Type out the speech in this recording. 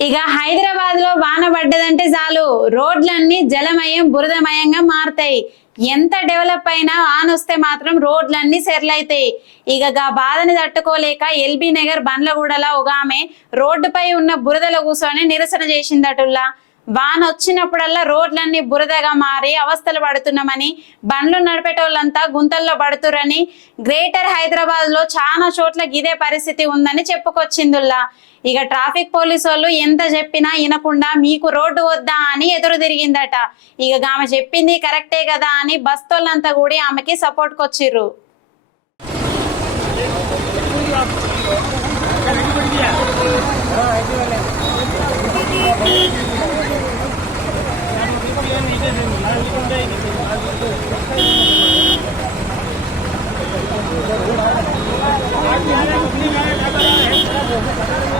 ఇక హైదరాబాద్లో వాన పడ్డదంటే చాలు. రోడ్లన్నీ జలమయం బురదమయంగా మారుతాయి. ఎంత డెవలప్ అయినా వాన వస్తే మాత్రం రోడ్లన్నీ సెర్లైతాయి. ఇక గా బాధని తట్టుకోలేక ఎల్బీ నగర్ బండ్లగూడలో ఒక ఆమె రోడ్డుపై ఉన్న బురదలో కూర్చొని నిరసన చేసిందటుల్లా. వాన వచ్చినప్పుడల్లా రోడ్లన్నీ బురదగా మారి అవస్థలు పడుతున్నామని బండ్లు నడిపేటోళ్ళంతా గుంతల్లో పడుతురని గ్రేటర్ హైదరాబాద్లో చాలా చోట్ల ఇదే పరిస్థితి ఉందని చెప్పుకొచ్చిందుల్లా. ఇక ట్రాఫిక్ పోలీసు వాళ్ళు ఎంత చెప్పినా వినకుండా మీకు రోడ్డు వద్దా అని ఎదురు తిరిగిందట. ఇక ఆమె చెప్పింది కరెక్టే కదా అని బస్తోళ్ళంతా కూడా ఆమెకి సపోర్ట్ కొచ్చిర్రు Thank you.